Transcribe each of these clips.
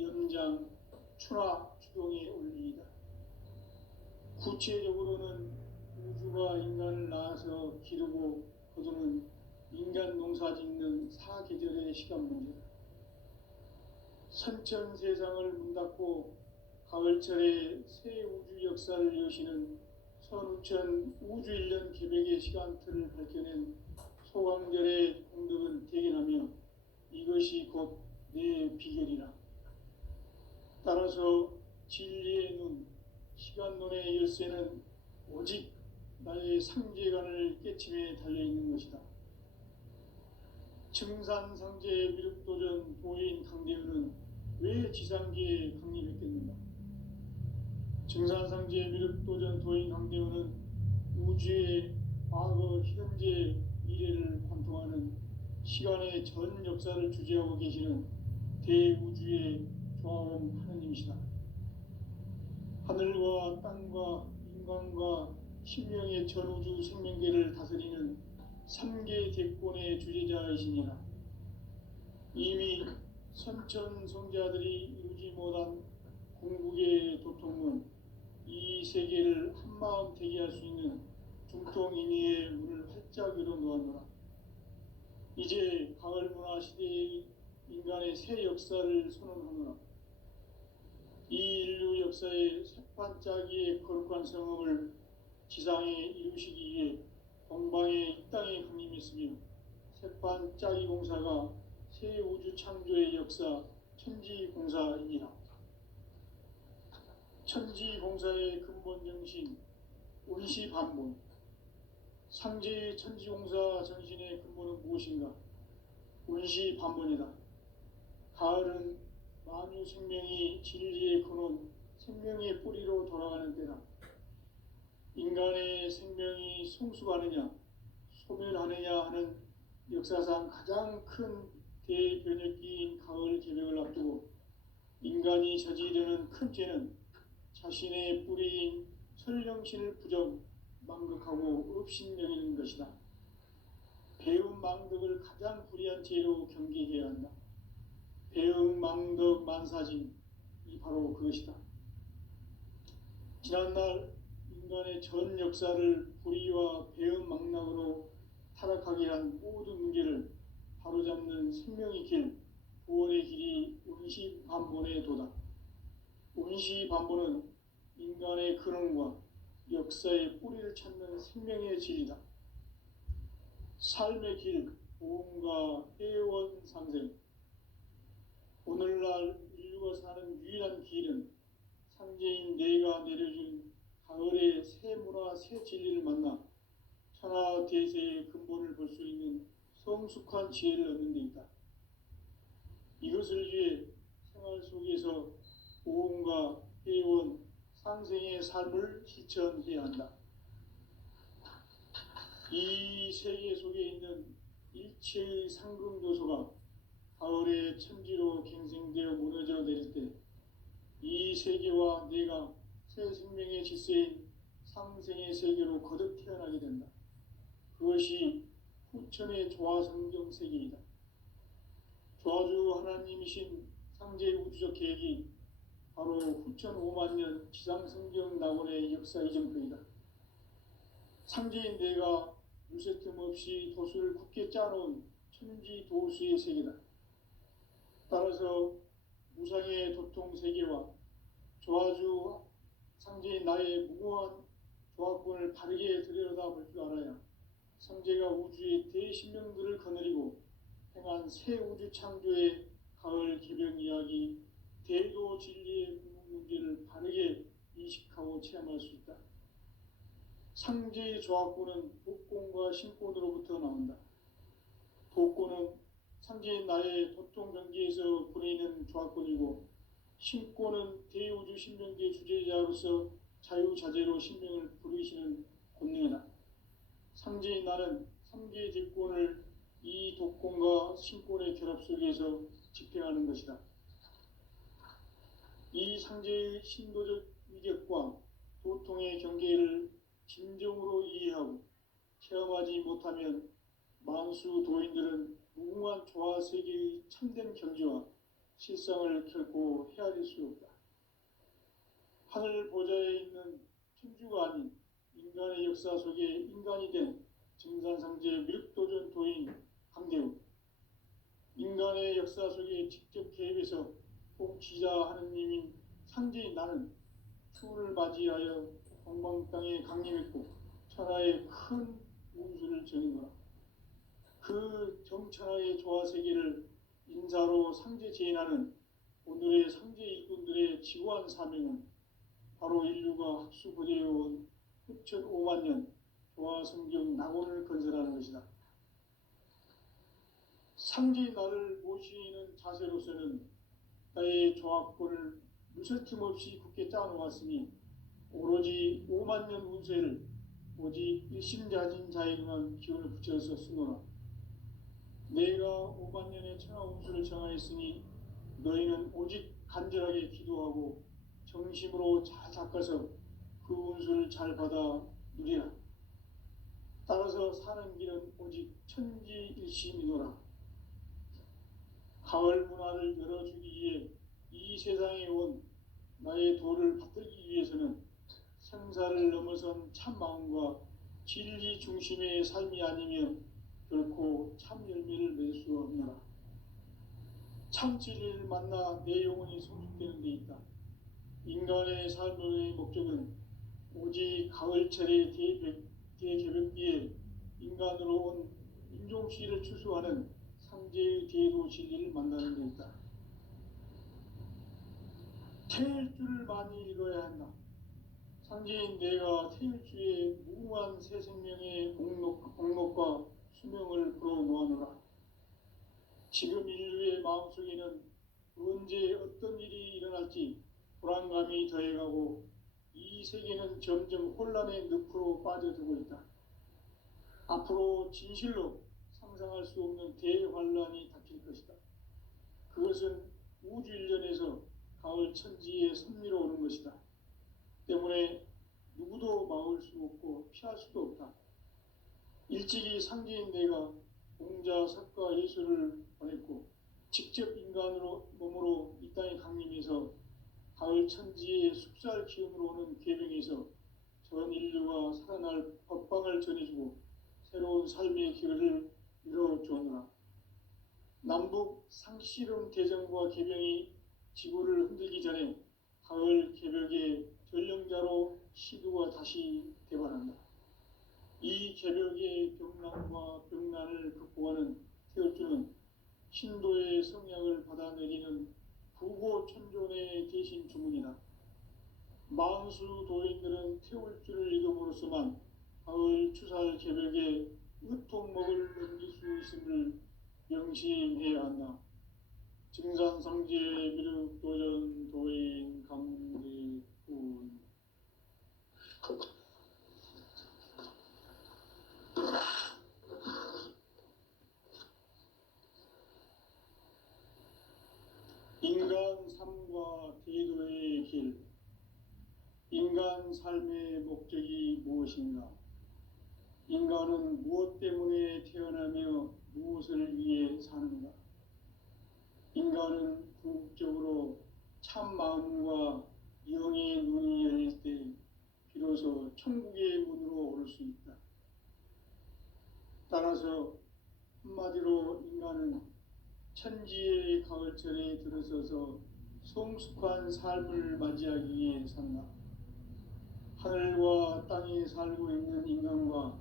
연장, 추나 추동에 올리이다. 구체적으로는 우주가 인간을 낳아서 기르고 거두는 인간 농사 짓는 사계절의 시간 문제다. 선천 세상을 문 닫고 가을철에 새 우주 역사를 여시는 선우천 우주일년 개백의 시간틀을 밝혀낸 소강절의 공덕은 대견하며 이것이 곧 내 비결이라. 따라서 진리의 눈, 시간론의 열쇠는 오직 나의 상제관을 깨침에 달려있는 것이다. 증산상제 미륵도전 도인 강대우는 왜 지상계에 강림했겠는가? 증산상제 미륵도전 도인 강대우는 우주의 과거, 현재, 미래를 관통하는 시간의 전 역사를 주재하고 계시는 대우주의 조화원 하느님이시다. 하늘과 땅과 인간과 신명의 전우주 생명계를 다스리는 3계 대권의 주재자이시니라. 이미 선천성자들이 이루지 못한 궁극의 도통은 이 세계를 한마음 되게 할 수 있는 중통인의의 문을 활짝 열어놓았노라. 이제 가을 문화 시대의 인간의 새 역사를 선언하노라. 이 인류 역사의 새반짝이의 거룩한 성음을 지상에 이루시기 위해 동방의 이 땅에 강림했으며 새반짝이 공사가 새 우주 창조의 역사 천지공사이니라. 천지공사의 근본 정신 운시반본, 상제의 천지공사 정신의 근본은 무엇인가? 운시반본이다. 가을은 만유 생명이 진리의 근원, 생명의 뿌리로 돌아가는 때다. 인간의 생명이 성숙하느냐, 소멸하느냐 하는 역사상 가장 큰 대변혁기인 가을 개벽을 앞두고 인간이 저지르는 큰 죄는 자신의 뿌리인 설령신을 부정, 망극하고 업신여기는 것이다. 배움 망덕을 가장 불의한 죄로 경계해야 한다. 배움 망덕 만사진, 이 바로 그것이다. 지난날 인간의 전 역사를 불의와 배움 망락으로 타락하게 한 모든 문제를 바로잡는 생명의 길, 구원의 길이 운시반본의 도다. 운시반본은 인간의 근원과 역사의 뿌리를 찾는 생명의 진리다. 삶의 길, 보험과 회원 상생. 오늘날 인류가 사는 유일한 길은 상제인 내가 내려준 가을의 새 문화, 새 진리를 만나 천하 대세의 근본을 볼 수 있는 성숙한 지혜를 얻는 데 있다. 이것을 위해 생활 속에서 보험과 회원, 상생의 삶을 실천해야 한다. 이 세계 속에 있는 일체의 상금요소가 가을의 천지로 갱생되어 무너져 내릴 때 이 세계와 내가 새 생명의 질서인 상생의 세계로 거듭 태어나게 된다. 그것이 후천의 조화성경 세계이다. 조화주 하나님이신 상제의 우주적 계획이 바로 후천 5만 년 지상성경 낙원의 역사 이전표이다. 상제인 내가 물새 틈 없이 도수를 굳게 짜놓은 천지 도수의 세계다. 따라서 무상의 도통 세계와 조화주 상제인 나의 무고한 조화권을 바르게 들여다볼 줄 알아야 상제가 우주의 대신명들을 거느리고 행한 새 우주 창조의 가을 개벽 이야기, 대도 진리의 문제를 바르게 인식하고 체험할 수 있다. 상제의 조화권은 복권과 신권으로부터 나온다. 복권은 상제인 나의 도통 경계에서 보내는 조화권이고, 신권은 대우주 신명계 주제자로서 자유자재로 신명을 부르시는 권능이다. 상제인 나는 3계 대권을 이 독권과 신권의 결합 속에서 집행하는 것이다. 이 상제의 신도적 위력과 도통의 경계를 진정으로 이해하고 체험하지 못하면 만수 도인들은 무궁한 조화 세계의 참된 경지와 실상을 결코 헤아릴 수 없다. 하늘 보좌에 있는 천주가 아닌 인간의 역사 속에 인간이 된 증산상제 미륵도전 도인 강대우, 인간의 역사 속에 직접 개입해서 통치자 하느님인 상제인 나는 추운을 맞이하여 동방 땅에 강림했고 천하의 큰 운수를 전했노라. 그 정천하의 조화세계를 인사로 상제 제인하는 오늘의 상제 일꾼들의 지구한 사명은 바로 인류가 학수부대해온 흡천 5만 년 조화성경 낙원을 건설하는 것이다. 상제의 나를 모시는 자세로서는 나의 조합권을 무설팀 없이 굳게 짜놓았으니 오로지 5만 년 운세를 오직 일심자진 자에게만 기운을 붙여서 쓰노라. 내가 5만 년의 천하 운수를 정하였으니 너희는 오직 간절하게 기도하고 정심으로 잘 닦아서 그 운수를 잘 받아 누리라. 따라서 사는 길은 오직 천지일심이노라. 가을 문화를 열어주기 위해 이 세상에 온 나의 도를 받들기 위해서는 생사를 넘어선 참 마음과 진리 중심의 삶이 아니면 결코 참 열매를 맺을 수 없노라. 참 진리를 만나 내 영혼이 성숙되는 데 있다. 인간의 삶의 목적은 오직 가을철의 대개벽기에 인간으로 온 인종시를 추수하는 상제의 대도 진리를 만나는 데 있다. 태일 줄을 많이 읽어야 한다. 상제인 내가 태일주의 무궁한 새 생명의 공록과 수명을 불어모아노라. 지금 인류의 마음속에는 언제 어떤 일이 일어날지 불안감이 더해가고 이 세계는 점점 혼란의 늪으로 빠져들고 있다. 앞으로 진실로 상상할 수 없는 대환란이 닥칠 것이다. 그것은 우주 일련에서 가을 천지의 섭리로 오는 것이다. 때문에 누구도 막을 수 없고 피할 수도 없다. 일찍이 상제인 내가 공자, 석가, 예수를 보냈고 직접 인간으로 몸으로 이 땅에 강림해서 가을 천지의 숲살 기운으로 오는 계명에서 전 인류가 살아날 법방을 전해주고 새로운 삶의 길을 이뤄주었노라. 남북 상씨름 대전과 계병이 지구를 흔들기 전에 가을 개벽의 전령자로 시두가 다시 대발한다. 이 개벽의 병난과 병난을 극복하는 태울주는 신도의 성약을 받아내리는 부고천존의 대신 주문이다. 만수 도인들은 태울주를 읽음으로써만 가을 추살 개벽에 으통먹을 넘길 수 있음을 명심해야 한다. 증산상제 미륵도전 도인 강대훈. 인간 삶과 대도의 길. 인간 삶의 목적이 무엇인가? 인간은 무엇 때문에 태어나며 무엇을 위해 사는가? 인간은 궁극적으로 참 마음과 영의 눈이 열릴 때 비로소 천국의 문으로 오를 수 있다. 따라서 한마디로 인간은 천지의 가을철에 들어서서 성숙한 삶을 맞이하기 위해 산다. 하늘과 땅에 살고 있는 인간과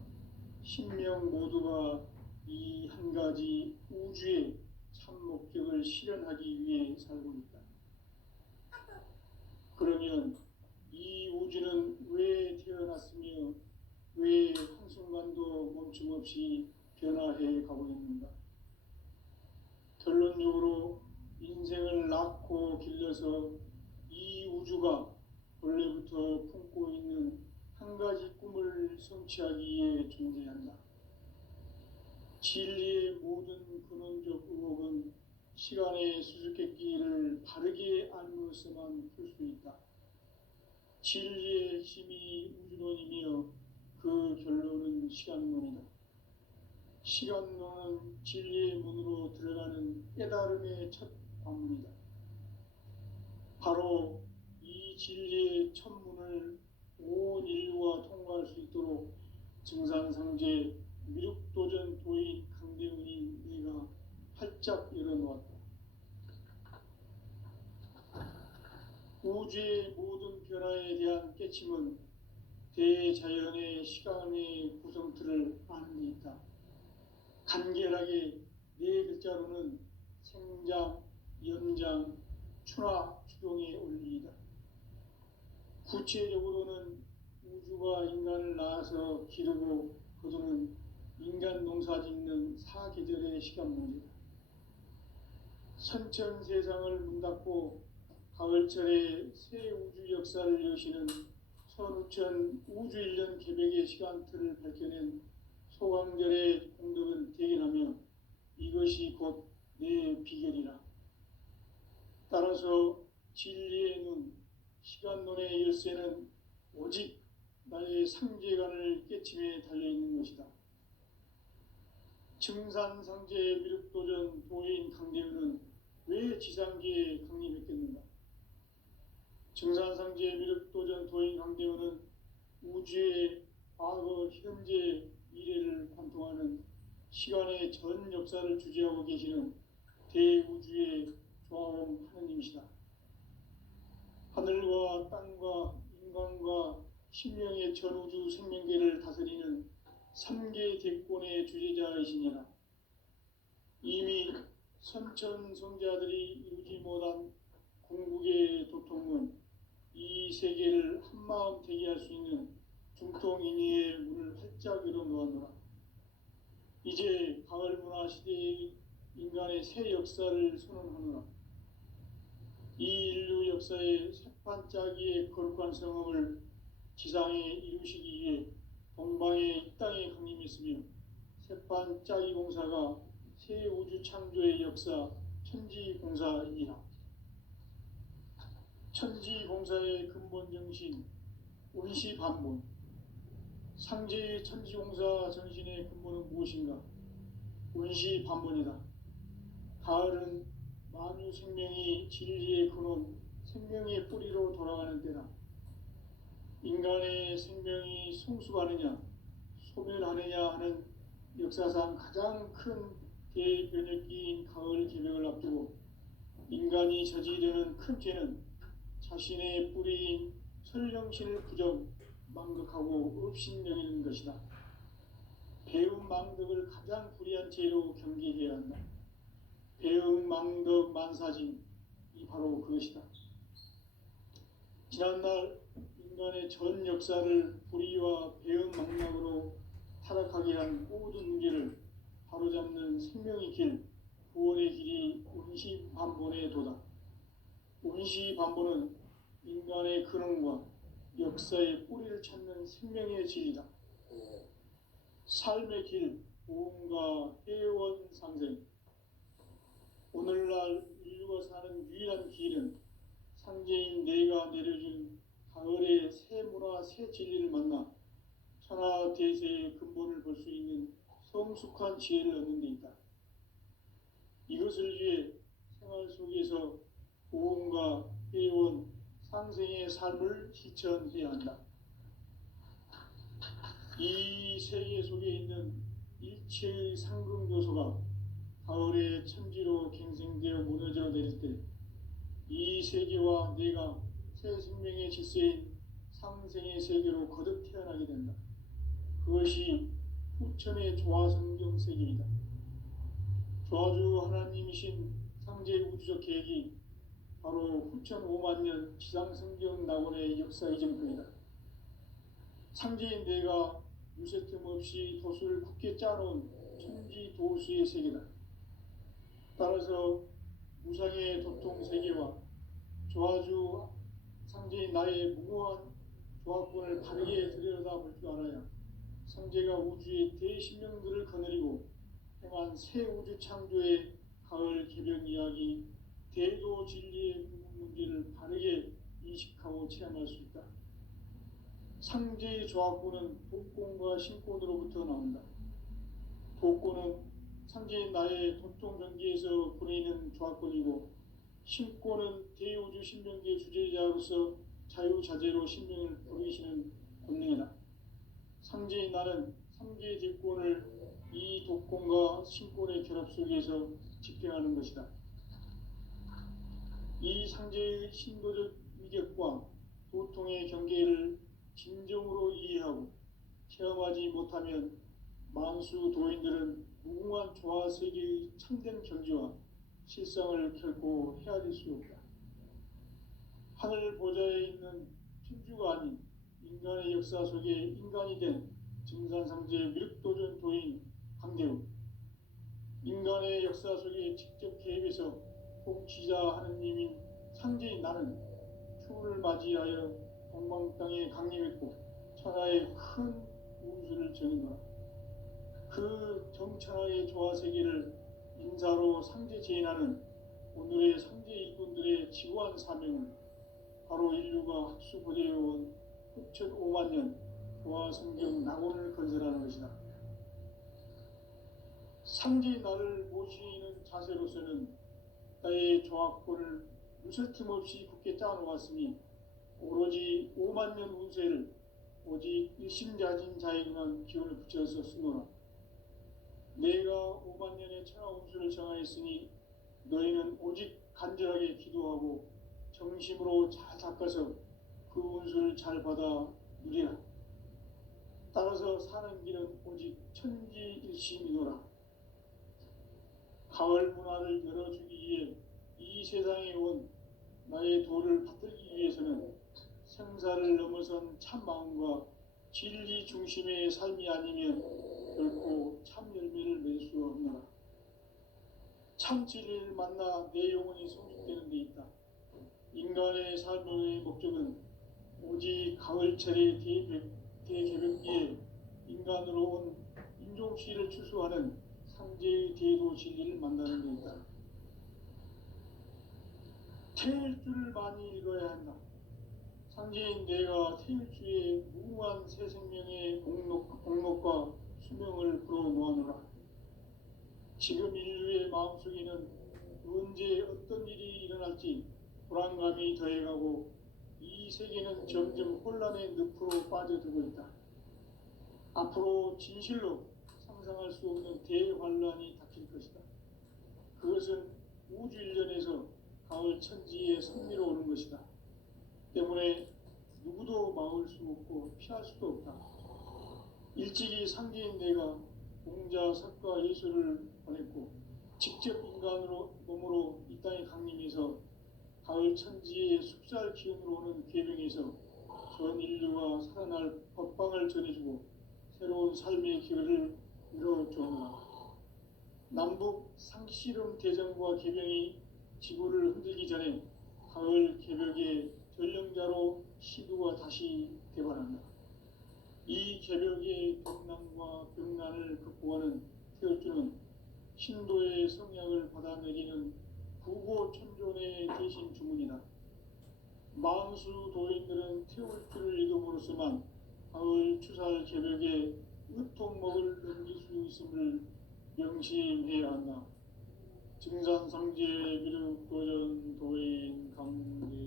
신명 모두가 이 한 가지 우주의 참 목적을 실현하기 위해 살고 있다. 그러면 이 우주는 왜 태어났으며 왜 한순간도 멈춤없이 변화해 가고 있는가? 결론적으로 인생을 낳고 길러서 이 우주가 원래부터 품고 있는 한 가지 꿈을 성취하기 위해 존재한다. 진리의 모든 근원적 의혹은 시간의 수수께끼를 바르게 알므로서만 풀 수 있다. 진리의 힘이 우주론이며 그 결론은 시간론이다. 시간론은 진리의 문으로 들어가는 깨달음의 첫 관문이다. 바로 이 진리의 천문을 온 인류가 통과할 수 있도록 증산상제 미륵도전 도인 강대훈인 네가 활짝 열어놓았다. 우주의 모든 변화에 대한 깨침은 대자연의 시간의 구성틀을 아는 데 있다. 간결하게 네 글자로는 생장, 연장, 추나 추동의 원리이다. 구체적으로는 우주가 인간을 낳아서 기르고 거두는 인간 농사 짓는 사계절의 시간 문제다. 선천 세상을 문 닫고 가을철에 새 우주 역사를 여시는 선우천 우주 1년 개백의 시간틀을 밝혀낸 소강절의 공덕은 대견하며 이것이 곧 내 비결이라. 따라서 진리의 눈, 시간론의 열쇠는 오직 나의 상제관을 깨침에 달려있는 것이다. 증산상제 미륵도전 도인 강대훈은 왜 지상계에 강림했겠는가? 증산상제 미륵도전 도인 강대훈은 우주의 과거, 현재, 미래를 관통하는 시간의 전 역사를 주재하고 계시는 대우주의 조화음 하느님이시다. 하늘과 땅과 인간과 신명의 전우주 생명계를 다스리는 3계 대권의 주재자이시니라. 이미 선천성자들이 이루지 못한 궁극의 도통은 이 세계를 한마음 되게 할 수 있는 중통인의의 문을 활짝 열어놓았노라. 이제 가을 문화 시대의 인간의 새 역사를 선언하노라. 이 인류 역사의 새반짝이의 거룩한 성음을 지상에 이루시기 위해 동방의 이 땅에 강림했으며 새반짝이 공사가 새 우주 창조의 역사 천지공사이라. 천지공사의 근본 정신 운시반본. 상제의 천지공사 정신의 근본은 무엇인가? 운시반본이다. 가을은 만유 생명이 진리의 근원, 생명의 뿌리로 돌아가는 때다. 인간의 생명이 성숙하느냐, 소멸하느냐 하는 역사상 가장 큰 대변혁기인 가을 개벽을 앞두고 인간이 저지르는 큰 죄는 자신의 뿌리인 설령신을 부정, 망덕하고 업신여기는 것이다. 배움 망덕을 가장 불의한 죄로 경계해야 한다. 배움 망덕 만사진이 바로 그것이다. 지난날 인간의 전 역사를 불의와 배움 망락으로 타락하게 한 모든 문제를 바로잡는 생명의 길, 구원의 길이 운시반본의 도다. 운시반본은 인간의 근원과 역사의 뿌리를 찾는 생명의 진리다. 삶의 길, 보험과 회원 상생. 오늘날 인류가 사는 유일한 길은 상제인 내가 내려준 가을의 새 문화, 새 진리를 만나 천하 대세의 근본을 볼 수 있는 성숙한 지혜를 얻는 데 있다. 이것을 위해 생활 속에서 보험과 회원, 상생의 삶을 실천해야 한다. 이 세계 속에 있는 일체의 상승교소가 가을의 천지로 갱생되어 무너져 내릴 때 이 세계와 내가 새 생명의 질서인 상생의 세계로 거듭 태어나게 된다. 그것이 후천의 조화성경 세계이다. 조화주 하나님이신 상제 우주적 계획이 바로 후천 5만 년 지상성경 낙원의 역사 이전편이다. 상제인 내가 유세틈 없이 도수를 굳게 짜놓은 천지 도수의 세계다. 따라서 무상의 도통 세계와 조화주 상제인 나의 무고한 조합권을 바르게 들여다볼 줄 알아야 상제가 우주의 대신명들을 거느리고 행한 새 우주 창조의 가을 개변 이야기, 대도 진리의 문제를 바르게 인식하고 체험할 수 있다. 상제의 조합권은 복권과 신권으로부터 나온다. 복권은 상제인 나의 도통 경계에서 보내는 조합권이고 신권은 대우주 신명기의 주제자로서 자유자재로 신명을 부르시는 권능이다. 상제인 나는 삼계의 대권을 이 독권과 신권의 결합 속에서 집행하는 것이다. 이 상제의 신도적 위격과 도통의 경계를 진정으로 이해하고 체험하지 못하면 만수 도인들은 무궁한 조화세계의 참된 경지와 실상을 결코 헤아릴 수 없다. 하늘 보좌에 있는 천주가 아닌 인간의 역사 속에 인간이 된 증산상제의 미륵도전 도인 강대우, 인간의 역사 속에 직접 개입해서 통치자 하느님인 상제인 나는 추운을 맞이하여 동방 땅에 강림했고 천하의 큰 운수를 전인노라. 그 정천하의 조화세계를 인사로 상제 제인하는 오늘의 상제 일꾼들의 지구한 사명은 바로 인류가 학수고대해온 흡천 5만 년 조화성경 낙원을 건설하는 것이다. 상제의 나를 모시는 자세로서는 나의 조화권을 무설틈 없이 굳게 짜놓았으니 오로지 5만 년 운세를 오직 일심자진 자에게만 기운을 붙여서 쓰노라. 내가 5만 년의 천하 운수를 정하였으니 너희는 오직 간절하게 기도하고 정심으로 잘 닦아서 그 운수를 잘 받아 누리라. 따라서 사는 길은 오직 천지일심이노라. 가을 문화를 열어주기 위해 이 세상에 온 나의 도를 받들기 위해서는 생사를 넘어선 참 마음과 진리 중심의 삶이 아니면 결코 참 열매를 맺을 수 없노라. 참 진리를 만나 내 영혼이 성숙되는 데 있다. 인간의 삶의 목적은 오직 가을철의 대개벽기에 인간으로 온 인종씨를 추수하는 상제의 대도 진리를 만나는 데 있다. 태일주를 많이 읽어야 한다. 상제인 내가 태일주의 무궁한 새 생명의 목록과 수명을 불어놓아노라. 지금 인류의 마음속에는 언제 어떤 일이 일어날지 불안감이 더해가고 이 세계는 점점 혼란의 늪으로 빠져들고 있다. 앞으로 진실로 상상할 수 없는 대환란이 닥칠 것이다. 그것은 우주 일련에서 가을 천지의 섭리로 오는 것이다. 때문에 누구도 막을 수 없고 피할 수도 없다. 일찍이 상제인 내가 공자, 석가, 예수를 보냈고 직접 인간으로 몸으로 이 땅에 강림해서 가을 천지의 숲살 기운으로 오는 계명에서 전 인류가 살아날 법방을 전해주고 새로운 삶의 기회를 이뤄주었노라. 남북 상씨름 대전과 계명이 지구를 흔들기 전에 가을 개벽의 전령자로 시두가 다시 개발한다. 이 개벽의 벽난과 벽난을 극복하는 태울주는 신도의 성약을 받아내리는 부고천존의 대신 주문이다. 만수 도인들은 태울주를 이름으로서만 가을 추살 개벽에 으통목을 넘길 수 있음을 명심해야 한다. 증산상제 미륵도전 도인 강대구.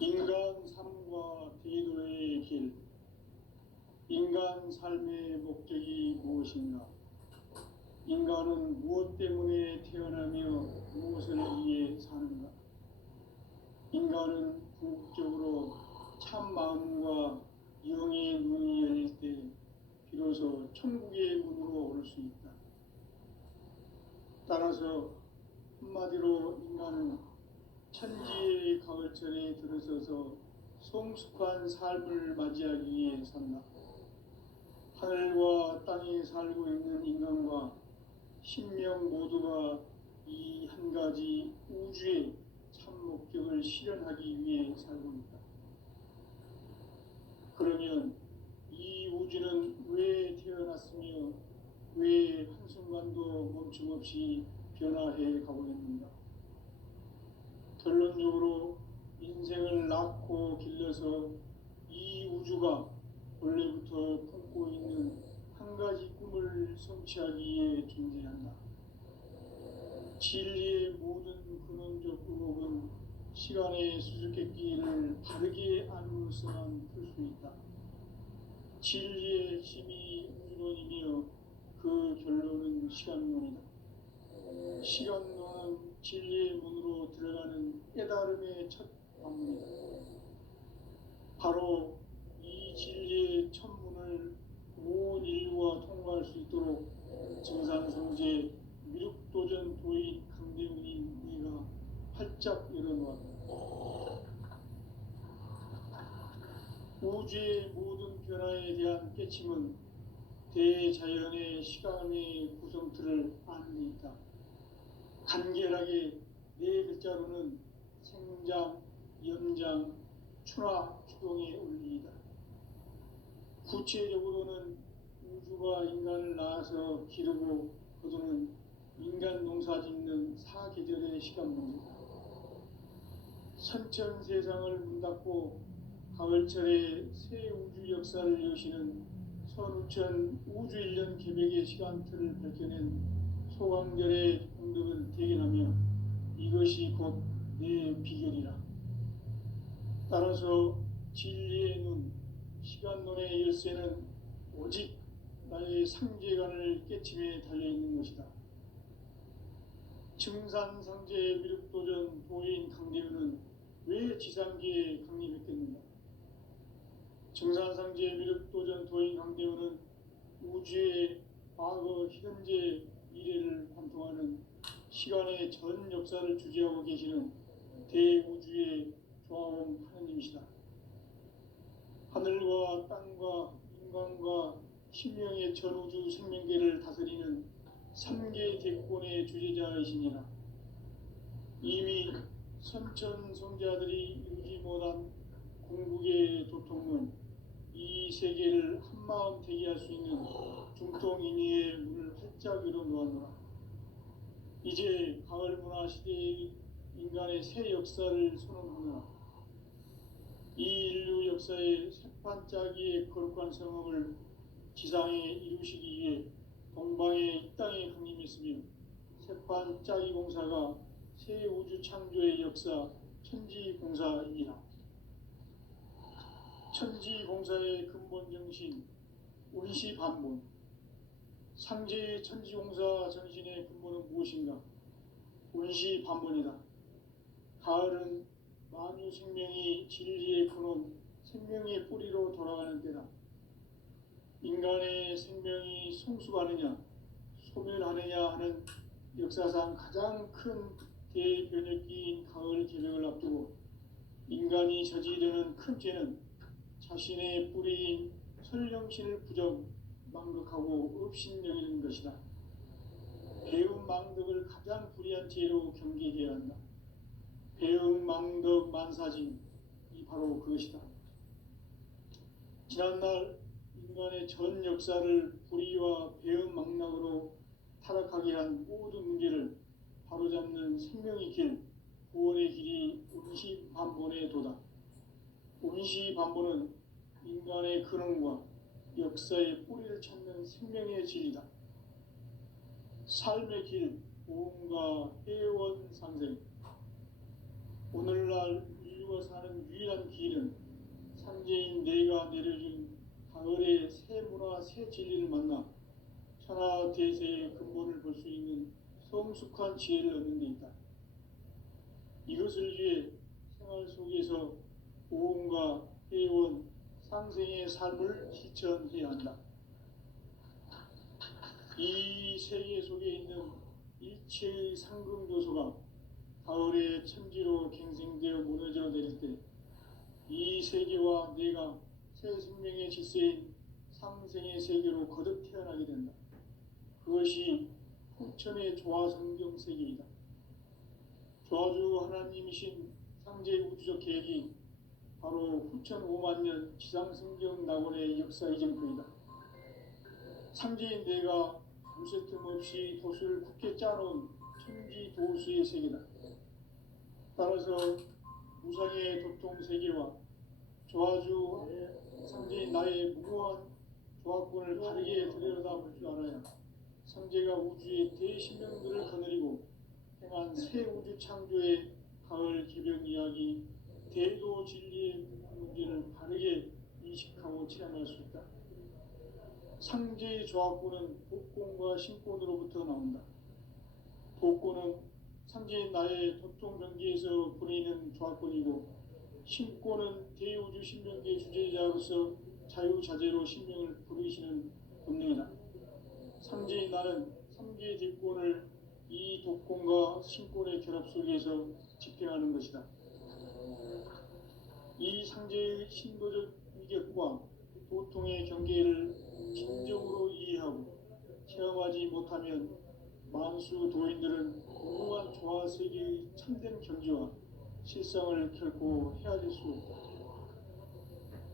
인간 삶과 대도의 길. 인간 삶의 목적이 무엇인가? 인간은 무엇 때문에 태어나며 무엇을 위해 사는가? 인간은 궁극적으로 참 마음과 영의 눈이 열릴 때 비로소 천국의 문으로 올 수 있다. 따라서 한마디로 인간은 천지의 가을철에 들어서서 성숙한 삶을 맞이하기 위해 산다. 하늘과 땅에 살고 있는 인간과 신명 모두가 이 한 가지 우주의 참 목적을 실현하기 위해 살고 있다. 그러면 이 우주는 왜 태어났으며 왜 한순간도 멈춤없이 변화해 가고 있는가? 결론적으로 인생을 낳고 길러서 우주가 원래부터 품고 있는 한 가지 꿈을 성취하기 위해 존재한다. 진리의 모든 근원적 의혹은 시간의 수수께끼를 바르게 알므로서만 풀 수 있다. 진리의 핵심이 우주론이며 그 결론은 시간론이다. 시간론은 진리의 문으로 들어가는 깨달음의 첫 관문이다. 바로 이 진리의 첫 문을 온 인류가 통과할 수 있도록 증산성제 미륵도전 도인 강대훈인 네가 활짝 열어놓았다. 우주의 모든 변화에 대한 깨침은 대자연의 시간의 구성틀을 아는 데 있다. 간결하게 네 글자로는 생장, 연장, 추나 추동의 원리이다. 구체적으로는 우주가 인간을 낳아서 기르고 거두는 인간 농사 짓는 사계절의 시간 문제다. 선천 세상을 문 닫고 가을철에 새 우주 역사를 여시는 선우천 우주 1년 계획의 시간틀을 밝혀낸 소강절의 공덕을 대견하며 이것이 곧 내 비결이라. 따라서 진리의 눈, 시간론의 열쇠는 오직 나의 상제관을 깨침에 달려있는 것이다. 증산상제 미륵도전 도인 강대훈은 왜 지상계에 강림했겠는가? 증산상제 미륵도전 도인 강대훈은 우주의 과거, 현재, 미래를 관통하는 시간의 전 역사를 주재하고 계시는 대우주의 조화원 하느님이시다. 하늘과 땅과 인간과 신명의 전우주 생명계를 다스리는 3개 대권의 주재자이시니라. 이미 선천성자들이 이루지 못한 궁극의 도통은 이 세계를 한마음 되게 할 수 있는 중통인의의 문을 활짝 열어놓았노라. 이제 가을 문화 시대의 인간의 새 역사를 선언하노라. 이 인류 역사의 새반짝이의 거룩한 성험을 지상에 이루시기 위해 동방의 이 땅에 강림했으며 새반짝이 공사가 새 우주 창조의 역사 천지공사이니라. 천지공사의 근본 정신 운시반문. 상제의 천지공사 정신의 근본은 무엇인가? 운시반문이다. 가을은 만유 생명이 진리의 근원, 생명의 뿌리로 돌아가는 때다. 인간의 생명이 성숙하느냐, 소멸하느냐 하는 역사상 가장 큰 대변혁기인 가을 개벽을 앞두고 인간이 저지르는 큰 죄는 자신의 뿌리인 설령신을 부정, 망극하고 업신여기는 것이다. 배움 망덕을 가장 불의한 죄로 경계해야 한다. 배움 망덕 만사징, 이 바로 그것이다. 지난날 인간의 전 역사를 불의와 배움 망락으로 타락하게 한 모든 문제를 바로잡는 생명의 길, 구원의 길이 운시반본의 도다. 운시반본은 인간의 근원과 역사의 뿌리를 찾는 생명의 진리다. 삶의 길, 보험과 회원 상생. 오늘날 인류가 사는 유일한 길은 상제인 내가 내려준 가을의 새 문화, 새 진리를 만나 천하 대세의 근본을 볼 수 있는 성숙한 지혜를 얻는 데 있다. 이것을 위해 생활 속에서 보험과 회원, 상생의 삶을 실천해야 한다. 이 세계 속에 있는 일체의 상금 요소가 가을의 천지로 갱생되어 무너져 내릴 때 이 세계와 내가 새 생명의 질서인 상생의 세계로 거듭 태어나게 된다. 그것이 후천의 조화성경 세계이다. 조화주 하나님이신 상제의 우주적 계획이 바로 후천 5만 년 지상성경 낙원의 역사 이전표이다. 상제인 내가 무쇠 틈 없이 도수를 굳게 짜놓은 천지 도수의 세계다. 따라서 무상의 도통 세계와 조화주 상제인 나의 무고한 조합군을 바르게 들여다볼 줄 알아야 상제가 우주의 대신명들을 거느리고 행한 새 우주 창조의 가을 개벽 이야기, 대도 진리의 문제를 바르게 인식하고 체험할 수 있다. 상제의 조합군은 복권과 신권으로부터 나온다. 복권은 상제인 나의 도통병기에서 부리는 조합권이고, 신권은 대우주 신명기의 주제자로서 자유자재로 신명을 부르시는 본능이다. 상제인 나는 3개의 뒷권을 이 독권과 신권의 결합 속에서 집행하는 것이다. 이 상제의 신도적 위격과 도통의 경계를 진정으로 이해하고 체험하지 못하면 만수 도인들은 무궁한 조화 세계의 참된 경지와 실상을 결코 헤아릴 수 없다.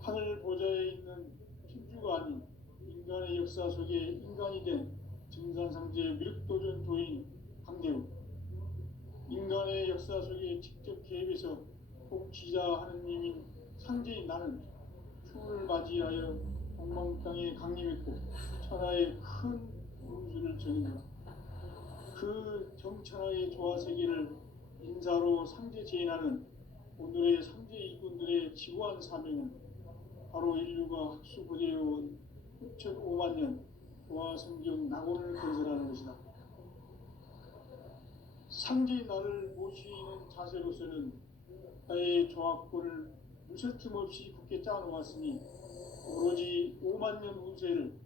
하늘 보좌에 있는 천주가 아닌 인간의 역사 속에 인간이 된 증산상제 미륵도전 도인 강대우, 인간의 역사 속에 직접 개입해서 통치자 하느님인 상제인 나는 추를 맞이하여 동방땅에 강림했고 천하의 큰 운수를 전했노라. 그 정천하의 조화세계를 인사로 상제 제인하는 오늘의 상제 일꾼들의 지구한 사명은 바로 인류가 학수고대해온 6,500만 년 조화성경 낙원을 건설하는 것이다. 상제인 나를 모시는 자세로서는 나의 조합권을 무설틈 없이 굳게 짜놓았으니 오로지 5만 년 운세를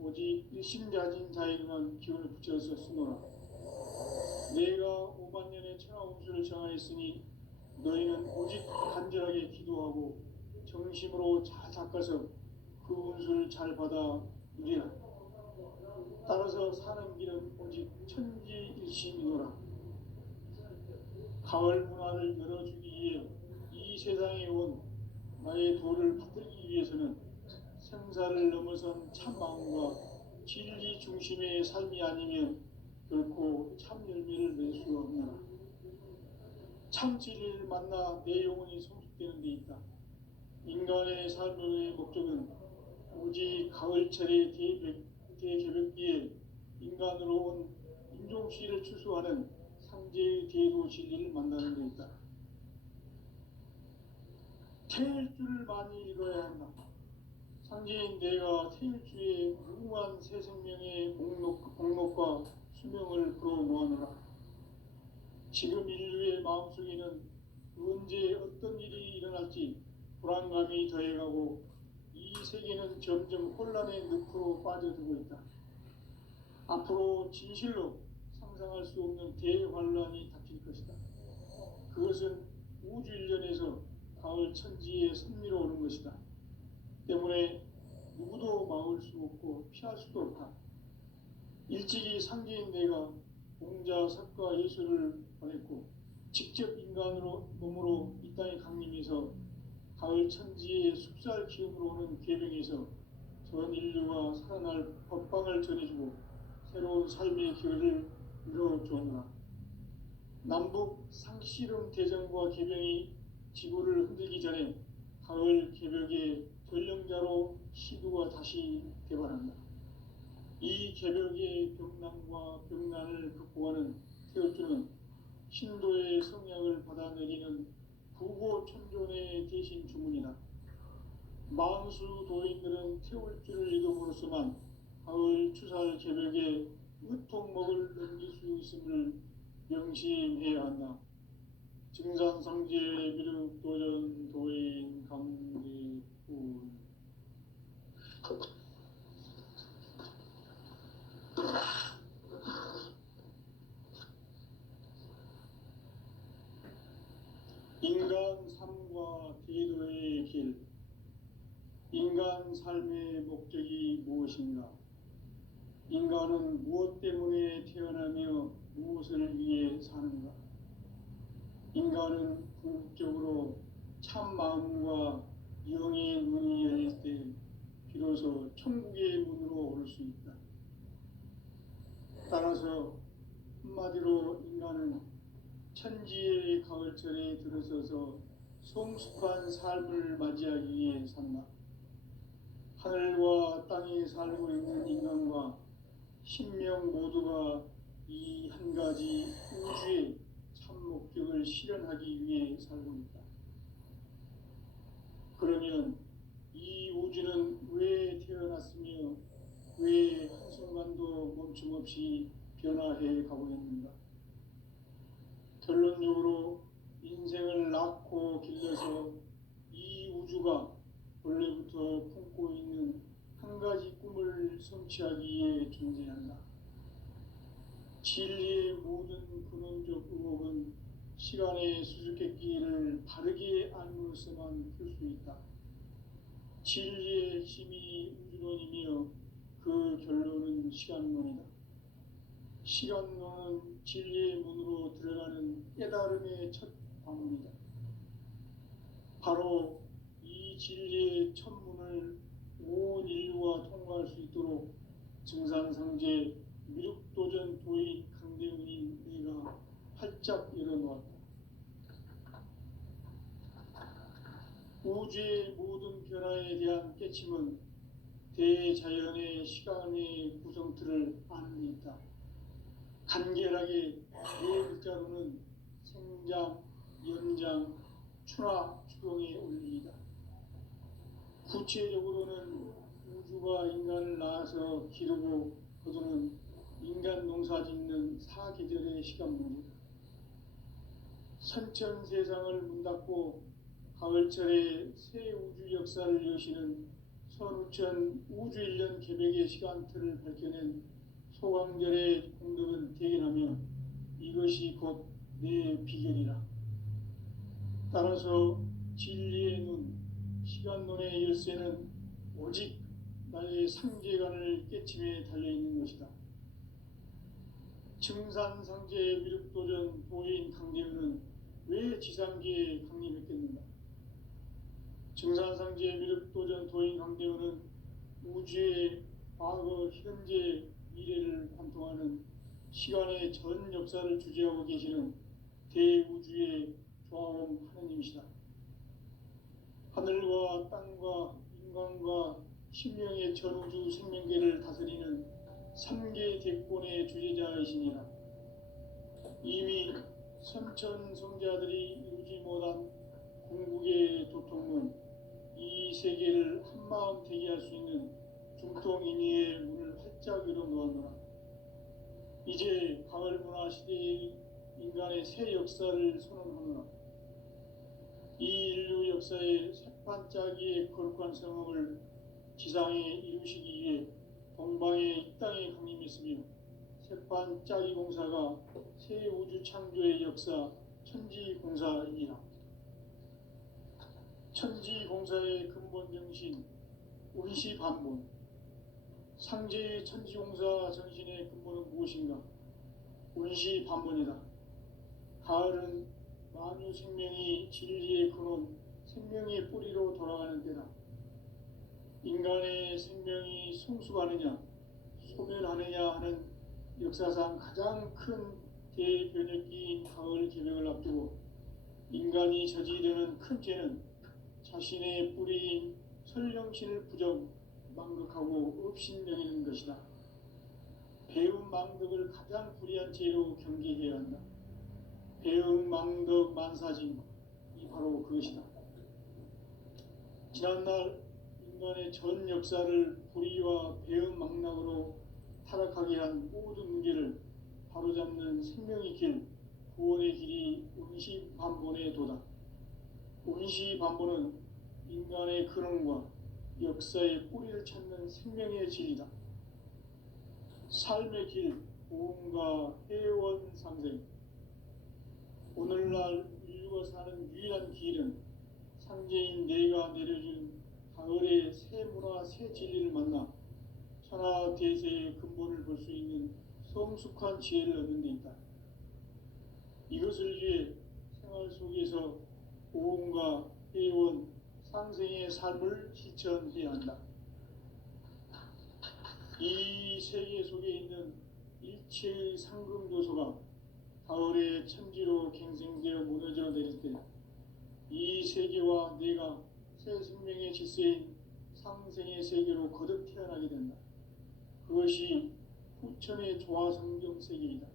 오직 일심자진 자에게만 기운을 붙여서 쓰노라. 내가 5만 년의 천하 운수를 정하였으니 너희는 오직 간절하게 기도하고 정심으로 잘 닦아서 그 운수를 잘 받아 누리라. 따라서 사는 길은 오직 천지일심이노라. 가을 문화를 열어주기 위해 이 세상에 온 나의 도를 받들기 위해서는 생사를 넘어선 참 마음과 진리 중심의 삶이 아니면 결코 참 열매를 맺을 수 없노라. 참 진리를 만나 내 영혼이 성숙되는 데 있다. 인간의 삶의 목적은 오직 가을철의 대개벽기에 인간으로 온 인종씨를 추수하는 상제의 대도 진리를 만나는 데 있다. 태일주를 많이 읽어야 한다. 상제인 내가 태일주의 무궁한 새 생명의 목록과 수명을 불어 모아노라. 지금 인류의 마음속에는 언제 어떤 일이 일어날지 불안감이 더해가고 이 세계는 점점 혼란의 늪으로 빠져들고 있다. 앞으로 진실로 상상할 수 없는 대환란이 닥칠 것이다. 그것은 우주 일련에서 가을 천지에 선미로 오는 것이다. 때문에 누구도 막을 수 없고 피할 수도 없다. 일찍이 상제인 내가 공자, 석가, 예수를 보냈고 직접 인간으로 몸으로 이 땅에 강림해서 가을 천지의 숲살 기운으로 오는 계병에서 전 인류가 살아날 법방을 전해주고 새로운 삶의 기회를 이뤄주었노라. 남북 상씨름 대전과 계병이 지구를 흔들기 전에 가을 개벽의 전령자로 시두가 다시 개발한다. 이 개벽의 병난과 병난을 극복하는 태울주는 신도의 성약을 받아내리는 부고천존의 대신 주문이다. 만수 도인들은 태울주를 이름으로서만 가을 추살 개벽의 의통목을 넘길 수 있음을 명심해야 한다. 증산상제 미륵도전 도인 강대훈. 인간 삶과 대도의 길. 인간 삶의 목적이 무엇인가? 인간은 무엇 때문에 태어나며 무엇을 위해 사는가? 인간은 궁극적으로 참 마음과 영의 문이 열릴 때 비로소 천국의 문으로 올 수 있다. 따라서 한마디로 인간은 천지의 가을철에 들어서서 성숙한 삶을 맞이하기 위해 산다. 하늘과 땅에 살고 있는 인간과 신명 모두가 이 한 가지 우주의 참 목적을 실현하기 위해 살고 있다. 그러면 이 우주는 왜 태어났으며 왜 한순간도 멈춤없이 변화해 가고 있는가? 결론적으로 인생을 낳고 길러서 이 우주가 원래부터 품고 있는 한 가지 꿈을 성취하기 위해 존재한다. 진리의 모든 근원적 의혹은 시간의 수수께끼를 바르게 알므로서만 풀 수 있다. 진리의 핵심이 우주론이며 그 결론은 시간론이다. 시간론은 진리의 문으로 들어가는 깨달음의 첫 방문이다. 바로 이 진리의 첫 문을 온 인류가 통과할 수 있도록 증산상제 미륵도전 도인 강대훈인 내가 활짝 열어놓았다. 우주의 모든 변화에 대한 깨침은 대자연의 시간의 구성틀을 아는 데 있다. 간결하게 네 글자로는 생장, 연장, 추나 추동의 원리이다. 구체적으로는 우주가 인간을 낳아서 기르고 거두는 인간 농사 짓는 사계절의 시간문이다. 선천세상을 문닫고 가을철에 새 우주 역사를 여시는 선우천 우주일년 개백의 시간틀을 밝혀낸 소강절의 공덕은 대견하며 이것이 곧 내 비결이라. 따라서 진리의 눈, 시간론의 열쇠는 오직 나의 상제관을 깨침에 달려있는 것이다. 증산상제 미륵도전 도인 강대훈은 왜 지상계에 강림했겠는가? 증산상제 미륵도전 도인 강대훈은 우주의 과거, 현재, 미래를 관통하는 시간의 전 역사를 주재하고 계시는 대우주의 조화원 하느님이시다. 하늘과 땅과 인간과 신명의 전우주 생명계를 다스리는 3개 대권의 주제자이시니라. 이미 선천성자들이 이루지 못한 궁극의 도통문, 이 세계를 한마음 되게 할 수 있는 중통인의의 문을 활짝 열어놓았노라. 이제 가을 문화 시대의 인간의 새 역사를 선언하노라. 이 인류 역사의 새반짝이의 거룩한 성업을 지상에 이루시기 위해 동방의 이 땅에 강림했으며 새반짝이 공사가 새 우주 창조의 역사 천지공사이니라. 천지공사의 근본 정신 운시반본, 상제의 천지공사 정신의 근본은 무엇인가? 운시반본이다. 가을은 만유 생명이 진리의 근원, 생명의 뿌리로 돌아가는 때다. 인간의 생명이 성숙하느냐, 소멸하느냐 하는 역사상 가장 큰 대변혁기인 가을 개벽을 앞두고 인간이 저지르는 큰 죄는 자신의 뿌리인 설령신을 부정, 망극하고 업신여기는 것이다. 배움 망덕을 가장 불의한 죄로 경계해야 한다. 배움 망덕 만사진, 이 바로 그것이다. 지난날 인간의 전 역사를 불의와 배움 망락으로 타락하게 한 모든 문제를 바로잡는 생명의 길, 구원의 길이 운시반본의 도다. 운시반본은 인간의 근원과 역사의 뿌리를 찾는 생명의 진리다. 삶의 길, 보험과 회원 상생. 오늘날 인류가 사는 유일한 길은 상제인 내가 내려준 가을의 새 문화, 새 진리를 만나 천하 대세의 근본을 볼 수 있는 성숙한 지혜를 얻는 데 있다. 이것을 위해 생활 속에서 보험과 회원, 상생의 삶을 실천해야 한다. 이 세계 속에 있는 일체의 상금도소가 가을의 천지로 갱생되어 무너져 내릴 때 이 세계와 내가 새 생명의 질서인 상생의 세계로 거듭 태어나게 된다. 그것이 후천의 조화성경 세계이다.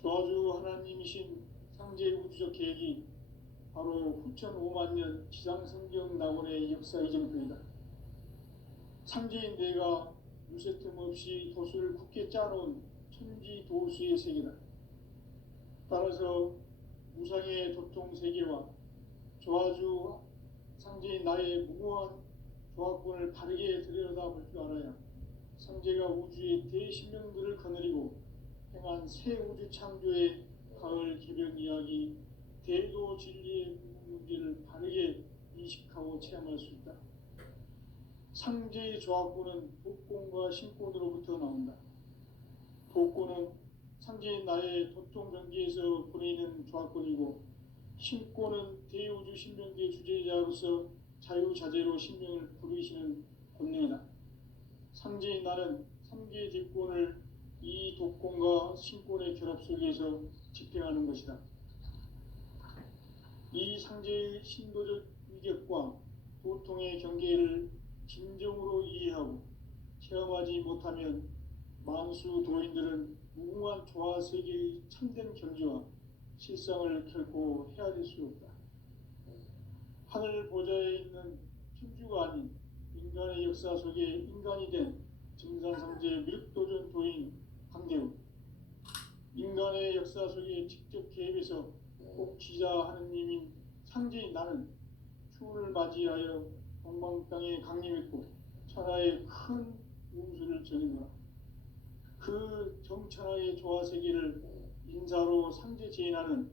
조화주 하나님이신 상제의 우주적 계획이 바로 후천 5만 년 지상성경 낙원의 역사 이정표이다. 상제인 내가 무쇠틈 없이 도수를 굳게 짜놓은 천지 도수의 세계다. 따라서 무상의 도통 세계와 조화주 상제인 나의 무고한 조화권을 바르게 들여다볼 줄 알아야 상제가 우주의 대신명들을 거느리고 행한 새 우주 창조의 가을 개변 이야기, 대도 진리의 문제를 바르게 인식하고 체험할 수 있다. 상제의 조화권은 복권과 신권으로부터 나온다. 복권은 상제인 나의 도통 경계에서 보내는 조화권이고, 신권은 대우주 신명계 주제자로서 자유자재로 신명을 부르시는 권능이다. 상제인 나는 3개의 뒷권을 이 독권과 신권의 결합 속에서 집행하는 것이다. 이 상제의 신도적 위격과 도통의 경계를 진정으로 이해하고 체험하지 못하면 만수 도인들은 무궁한 조화 세계의 참된 경지와 실상을 결코 헤아릴 수 없다. 하늘 보좌에 있는 천주가 아닌 인간의 역사 속에 인간이 된 증산상제 미륵도전 도인 강대우, 인간의 역사 속에 직접 개입해서 복지자 하느님인 상제인 나는 추운을 맞이하여 동방 땅에 강림했고 천하의 큰 운수를 전했노라. 그 정천하의 조화세계를 인사로 상제 제인하는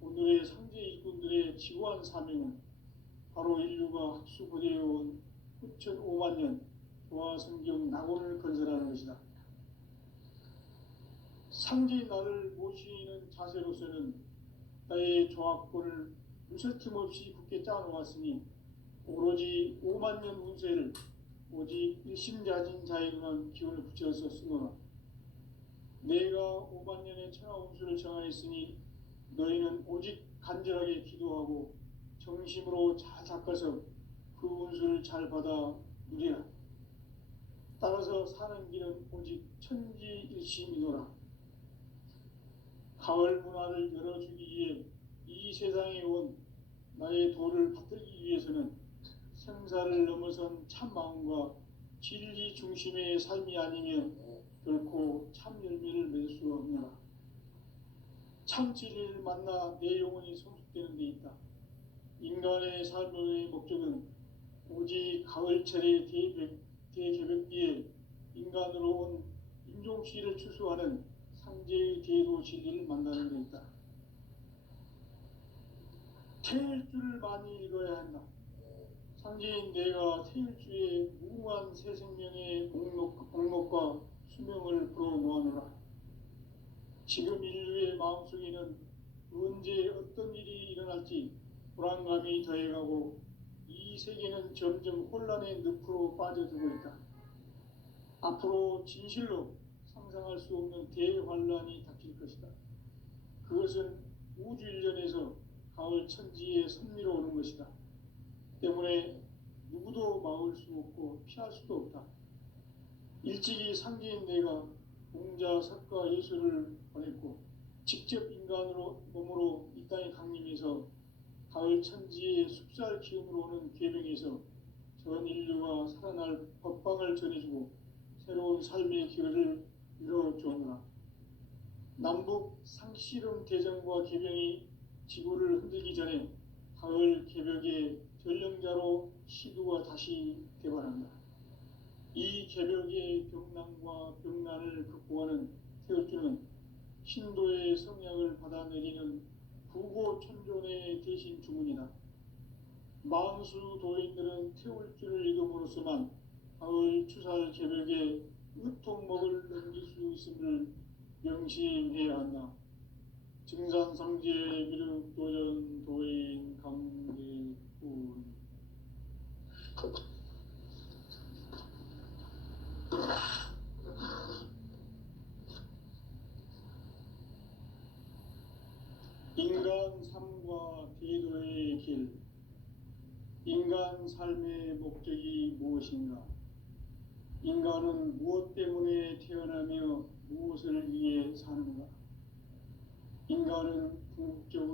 오늘의 상제 일꾼들의 지구한 사명은 바로 인류가 학수고대해온 후천 5만 년 조화성경 낙원을 건설하는 것이다. 상제인 나를 모시는 자세로서는 나의 조화권을 무쇠틈 없이 굳게 짜놓았으니 오로지 5만 년 운세를 오직 일심자진 자에게만 기운을 붙여서 쓰노라. 내가 5만 년의 천하 운수를 정하였으니 너희는 오직 간절하게 기도하고 정심으로 잘 닦아서 그 운수를 잘 받아 누리라. 따라서 사는 길은 오직 천지일심이노라. 가을 문화를 열어주기 위해 이 세상에 온 나의 도를 받들기 위해서는 생사를 넘어선 참 마음과 진리 중심의 삶이 아니면 결코 참 열매를 맺을 수 없노라. 참 진리를 만나 내 영혼이 성숙되는 데 있다. 인간의 삶의 목적은 오직 가을철의 대개벽기에 인간으로 온 인종시를 추수하는 상제의 대도 진리를 만나는 데 있다. 태일주를 많이 읽어야 한다. 상제인 내가 태일주의 무궁한 새 생명의 목록과 수명을 불어놓아노라. 지금 인류의 마음속에는 언제 어떤 일이 일어날지 불안감이 더해가고 이 세계는 점점 혼란의 늪으로 빠져들고 있다. 앞으로 진실로 상상할 수 없는 대환란이 닥칠 것이다. 그것은 우주 일련에서 가을 천지에 선미로 오는 것이다. 때문에 누구도 막을 수 없고 피할 수도 없다. 일찍이 상제인 내가 공자, 석가, 예수를 보냈고 직접 인간으로 몸으로 이 땅에 강림해서 가을 천지의 숲살 기운으로 오는 계명에서 전 인류가 살아날 법방을 전해주고 새로운 삶의 기회를 이뤄주었노라. 남북 상씨름 대전과 계명이 지구를 흔들기 전에 가을 개벽의 전령자로 시두가 다시 개발한다. 이 개벽의 병난과 병난을 극복하는 태울주는 신도의 성약을 받아내리는 부고천존의 대신 주문이다. 만수 도인들은 태울주를 읽음으로써만 가을 추살 개벽의 으통목을 넘길 수 있음을 명심해야 한다. 증산상제 미륵도전 도인 강대훈. 인간 삶과 대도의 길. 인간 진실한 삶의 목적이 무엇인가? 인간은 무엇 때문에 태어나며 무엇을 위해 사는가? 인간은 궁극적으로